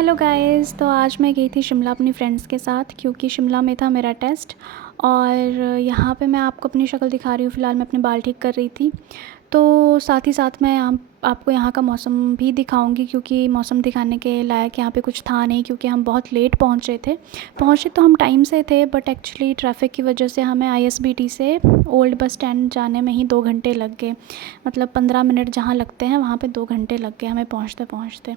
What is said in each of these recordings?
Hello guys. तो आज मैं गई थी शिमला अपनी फ्रेंड्स के साथ क्योंकि शिमला में था मेरा टेस्ट। और यहाँ पे मैं आपको अपनी शक्ल दिखा रही हूँ। फ़िलहाल मैं अपने बाल ठीक कर रही थी। तो साथ ही साथ मैं आपको यहाँ का मौसम भी दिखाऊंगी क्योंकि मौसम दिखाने के लायक यहाँ पे कुछ था नहीं क्योंकि हम बहुत लेट पहुँचे थे। पहुँचे तो हम टाइम से थे बट एक्चुअली ट्रैफिक की वजह से हमें आईएसबीटी से ओल्ड बस स्टैंड जाने में ही 2 घंटे लग गए। मतलब 15 मिनट जहाँ लगते हैं वहाँ पे 2 घंटे लग गए हमें पहुँचते पहुँचते।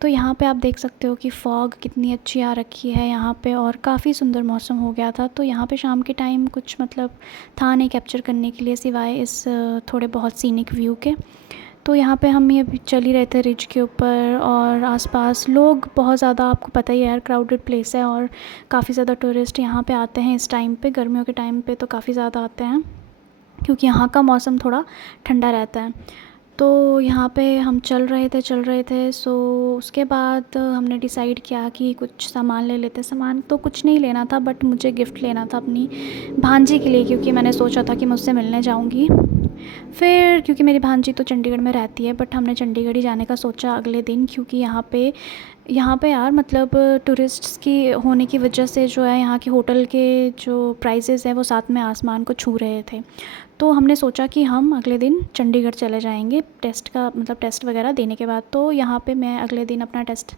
तो यहाँ पे आप देख सकते हो कि फॉग कितनी अच्छी आ रखी है यहाँ पे और काफ़ी सुंदर मौसम हो गया था। तो यहाँ पे शाम के टाइम कुछ मतलब था नहीं कैप्चर करने के लिए सिवाय इस थोड़े बहुत सीनिक व्यू के। तो यहाँ पे हम ये चल ही रहे थे रिज के ऊपर और आसपास लोग बहुत ज़्यादा, आपको पता ही है यार, क्राउडेड प्लेस है और काफ़ी ज़्यादा टूरिस्ट यहाँ पे आते हैं इस टाइम पे। गर्मियों के टाइम पे तो काफ़ी ज़्यादा आते हैं क्योंकि यहाँ का मौसम थोड़ा ठंडा रहता है। तो यहाँ पे हम चल रहे थे। सो उसके बाद हमने डिसाइड किया कि कुछ सामान ले लेते। सामान तो कुछ नहीं लेना था बट मुझे गिफ्ट लेना था अपनी भांजी के लिए क्योंकि मैंने सोचा था कि मैं उससे मिलने जाऊँगी। फिर क्योंकि मेरी भांजी तो चंडीगढ़ में रहती है बट हमने चंडीगढ़ ही जाने का सोचा अगले दिन क्योंकि यहाँ पे यार मतलब टूरिस्ट्स की होने की वजह से जो है यहाँ के होटल के जो प्राइसेस हैं वो साथ में आसमान को छू रहे थे। तो हमने सोचा कि हम अगले दिन चंडीगढ़ चले जाएंगे टेस्ट का मतलब टेस्ट वगैरह देने के बाद। तो यहाँ पे मैं अगले दिन अपना टेस्ट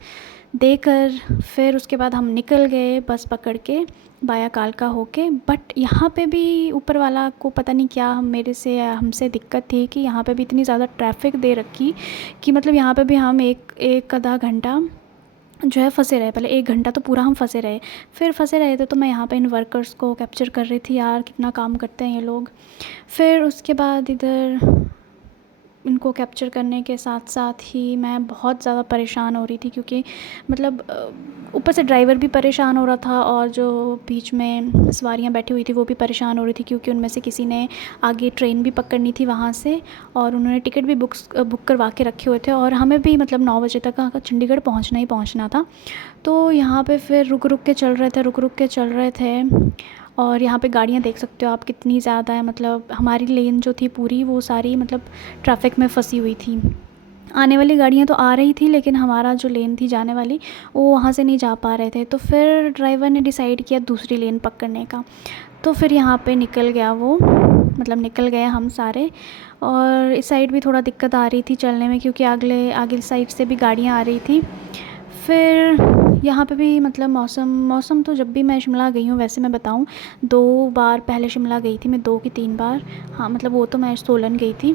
देकर फिर उसके बाद हम निकल गए बस पकड़ के बाया कालका होके। बट यहाँ पे भी ऊपर वाला को पता नहीं क्या हमसे दिक्कत थी कि यहाँ पे भी इतनी ज़्यादा ट्रैफिक दे रखी कि मतलब यहाँ पे भी हम एक आधा घंटा जो है फंसे रहे। पहले 1 घंटा तो पूरा हम फंसे रहे। फिर फंसे रहे थे तो मैं यहाँ पे इन वर्कर्स को कैप्चर कर रही थी, यार कितना काम करते हैं ये लोग। फिर उसके बाद इधर इनको कैप्चर करने के साथ साथ ही मैं बहुत ज़्यादा परेशान हो रही थी क्योंकि मतलब ऊपर से ड्राइवर भी परेशान हो रहा था और जो बीच में सवारियां बैठी हुई थी वो भी परेशान हो रही थी क्योंकि उनमें से किसी ने आगे ट्रेन भी पकड़नी थी वहाँ से और उन्होंने टिकट भी बुक करवा के रखे हुए थे और हमें भी मतलब 9 बजे तक चंडीगढ़ पहुँचना ही पहुँचना था। तो यहाँ पे फिर रुक रुक के चल रहे थे। और यहाँ पे गाड़ियाँ देख सकते हो आप कितनी ज़्यादा है। मतलब हमारी लेन जो थी पूरी वो सारी मतलब ट्रैफिक में फंसी हुई थी। आने वाली गाड़ियाँ तो आ रही थी लेकिन हमारा जो लेन थी जाने वाली वो वहाँ से नहीं जा पा रहे थे। तो फिर ड्राइवर ने डिसाइड किया दूसरी लेन पकड़ने का। तो फिर यहाँ पे निकल गया वो, मतलब निकल गए हम सारे। और इस साइड भी थोड़ा दिक्कत आ रही थी चलने में क्योंकि आगे साइड से भी गाड़ियाँ आ रही थी। फिर यहाँ पे भी मतलब मौसम तो जब भी मैं शिमला गई हूँ वैसे मैं बताऊँ 2 बार पहले शिमला गई थी मैं, 2 की 3 बार। हाँ मतलब वो तो मैं सोलन गई थी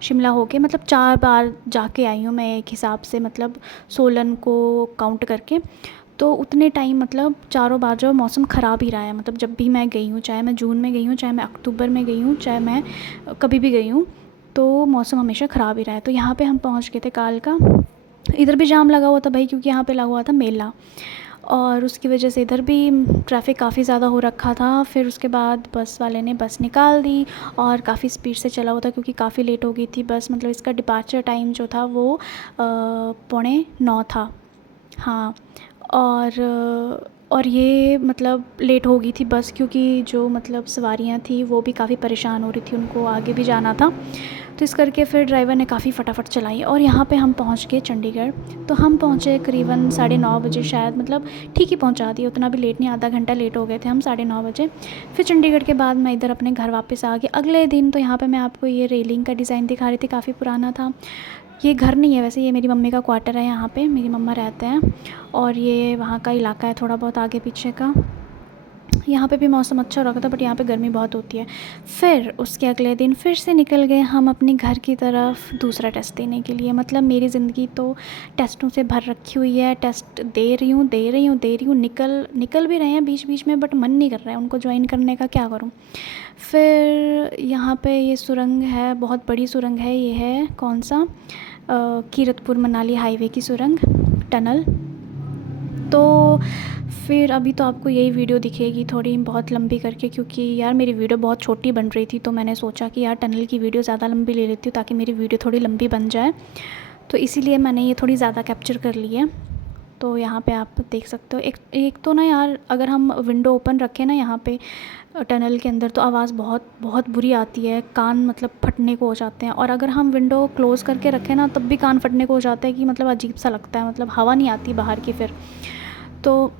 शिमला होके, मतलब 4 बार जाके आई हूँ मैं एक हिसाब से, मतलब सोलन को काउंट करके। तो उतने टाइम मतलब चारों बार जो मौसम ख़राब ही रहा है। मतलब जब भी मैं गई हूँ, चाहे मैं जून में गई हूँ, चाहे मैं अक्टूबर में गई हूँ, चाहे मैं कभी भी गई हूँ, तो मौसम हमेशा ख़राब ही रहा है। तो यहाँ पे हम पहुँच गए थे कालका। इधर भी जाम लगा हुआ था भाई क्योंकि यहाँ पे लगा हुआ था मेला और उसकी वजह से इधर भी ट्रैफिक काफ़ी ज़्यादा हो रखा था। फिर उसके बाद बस वाले ने बस निकाल दी और काफ़ी स्पीड से चला हुआ था क्योंकि काफ़ी लेट हो गई थी बस। मतलब इसका डिपार्चर टाइम जो था वो 8:45 था। हाँ। और ये मतलब लेट हो गई थी बस क्योंकि जो मतलब सवारियाँ थी वो भी काफ़ी परेशान हो रही थी, उनको आगे भी जाना था। तो इस करके फिर ड्राइवर ने काफ़ी फटाफट चलाई और यहाँ पे हम पहुँच गए चंडीगढ़। तो हम पहुँचे करीबन 9:30 बजे शायद, मतलब ठीक ही पहुँचा दिया, उतना भी लेट नहीं, आधा घंटा लेट हो गए थे हम 9:30 बजे। फिर चंडीगढ़ के बाद मैं इधर अपने घर वापस आ गई अगले दिन। तो यहाँ पे मैं आपको ये रेलिंग का डिज़ाइन दिखा रही थी, काफ़ी पुराना था। ये घर नहीं है वैसे, ये मेरी मम्मी का क्वार्टर है, यहाँ पे मेरी मम्मा रहते हैं और ये वहाँ का इलाका है थोड़ा बहुत आगे पीछे का। यहाँ पे भी मौसम अच्छा हो रखा था बट यहाँ पे गर्मी बहुत होती है। फिर उसके अगले दिन फिर से निकल गए हम अपने घर की तरफ दूसरा टेस्ट देने के लिए। मतलब मेरी ज़िंदगी तो टेस्टों से भर रखी हुई है, टेस्ट दे रही हूँ, निकल भी रहे हैं बीच बीच में बट मन नहीं कर रहा है उनको ज्वाइन करने का, क्या करूँ। फिर यहाँ पे ये सुरंग है, बहुत बड़ी सुरंग है, ये है कौन सा कीरतपुर मनाली हाईवे की सुरंग टनल। तो फिर अभी तो आपको यही वीडियो दिखेगी थोड़ी बहुत लंबी करके क्योंकि यार मेरी वीडियो बहुत छोटी बन रही थी। तो मैंने सोचा कि यार टनल की वीडियो ज़्यादा लंबी ले लेती हूँ ताकि मेरी वीडियो थोड़ी लंबी बन जाए, तो इसीलिए मैंने ये थोड़ी ज़्यादा कैप्चर कर ली है। तो यहाँ पे आप देख सकते हो। एक एक तो ना यार, अगर हम विंडो ओपन रखें ना यहाँ पे टनल के अंदर, तो आवाज़ बहुत बहुत बुरी आती है, कान मतलब फटने को हो जाते हैं। और अगर हम विंडो क्लोज़ करके रखें ना, तब भी कान फटने को हो जाता है कि मतलब अजीब सा लगता है, मतलब हवा नहीं आती बाहर की फिर। तो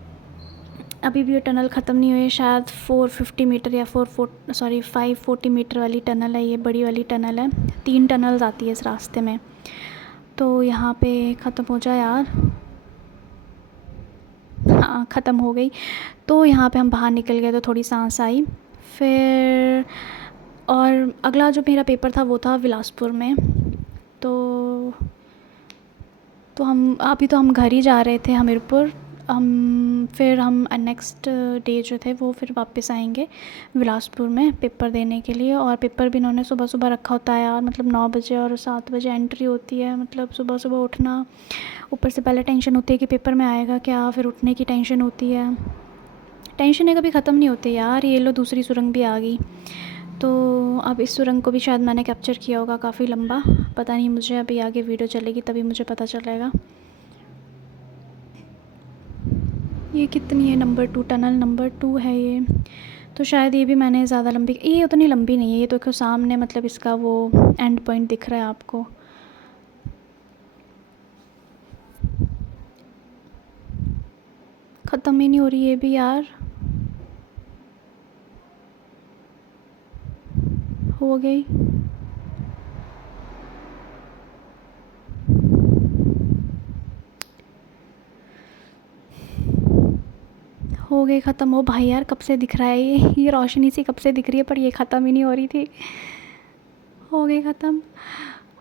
अभी भी ये टनल ख़त्म नहीं हुई है, शायद 450 मीटर या 540 मीटर वाली टनल है, ये बड़ी वाली टनल है। 3 टनल्स आती है इस रास्ते में। तो यहाँ पे ख़त्म हो जाए यार, हाँ ख़त्म हो गई। तो यहाँ पे हम बाहर निकल गए तो थोड़ी सांस आई। फिर और अगला जो मेरा पेपर था वो था बिलासपुर में। तो हम घर ही जा रहे थे हमीरपुर। फिर हम नेक्स्ट डे जो थे वो फिर वापस आएंगे बिलासपुर में पेपर देने के लिए। और पेपर भी इन्होंने सुबह सुबह रखा होता है यार, मतलब 9 बजे और 7 बजे एंट्री होती है। मतलब सुबह सुबह उठना, ऊपर से पहले टेंशन होती है कि पेपर में आएगा क्या, फिर उठने की टेंशन होती है। टेंशन है कभी ख़त्म नहीं होती यार। ये लो दूसरी सुरंग भी आ गई। तो अब इस सुरंग को भी शायद मैंने कैप्चर किया होगा काफ़ी लंबा, पता नहीं मुझे। अभी आगे वीडियो चलेगी तभी मुझे पता चलेगा। ये कितनी है, नंबर 2 टनल नंबर 2 है ये। तो शायद ये भी मैंने ज़्यादा लंबी, ये उतनी लंबी नहीं है। ये तो सामने मतलब इसका वो एंड पॉइंट दिख रहा है आपको। ख़त्म ही नहीं हो रही ये भी यार। हो गई। हो गई ख़त्म। हो भाई यार, कब से दिख रहा है ये रोशनी सी कब से दिख रही है, पर ये ख़त्म ही नहीं हो रही थी। हो गई ख़त्म।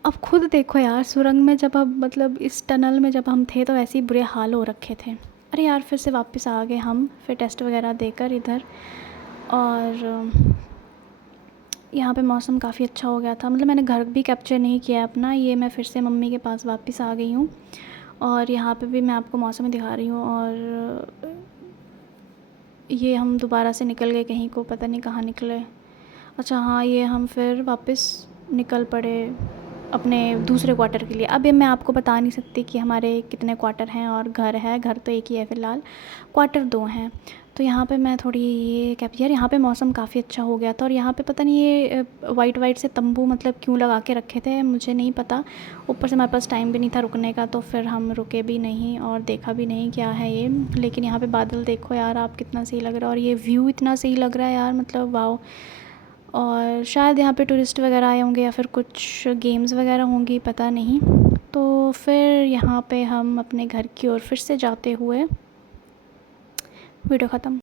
अब खुद देखो यार, सुरंग में जब हम मतलब इस टनल में जब हम थे तो ऐसे ही बुरे हाल हो रखे थे। अरे यार, फिर से वापस आ गए हम, फिर टेस्ट वगैरह देकर इधर। और यहाँ पे मौसम काफ़ी अच्छा हो गया था। मतलब मैंने घर भी कैप्चर नहीं किया है अपना, ये मैं फिर से मम्मी के पास वापस आ गई हूँ। और यहाँ पे भी मैं आपको मौसम दिखा रही हूँ। और ये हम दोबारा से निकल गए कहीं को, पता नहीं कहाँ निकले। अच्छा हाँ, ये हम फिर वापस निकल पड़े अपने दूसरे क्वार्टर के लिए। अब ये मैं आपको बता नहीं सकती कि हमारे कितने क्वार्टर हैं और घर है। घर तो एक ही है फ़िलहाल, क्वार्टर 2 हैं। तो यहाँ पे मैं थोड़ी ये क्या यार, यहाँ पे मौसम काफ़ी अच्छा हो गया था। और यहाँ पे पता नहीं ये वाइट वाइट से तंबू मतलब क्यों लगा के रखे थे, मुझे नहीं पता। ऊपर से हमारे पास टाइम भी नहीं था रुकने का, तो फिर हम रुके भी नहीं और देखा भी नहीं क्या है ये। लेकिन यहाँ पे बादल देखो यार आप, कितना सही लग रहा है। और ये व्यू इतना सही लग रहा है यार, मतलब वाओ। और शायद यहाँ पे टूरिस्ट वगैरह आए होंगे या फिर कुछ गेम्स वगैरह होंगी, पता नहीं। तो फिर यहाँ पे हम अपने घर की ओर फिर से जाते हुए, वीडियो ख़त्म।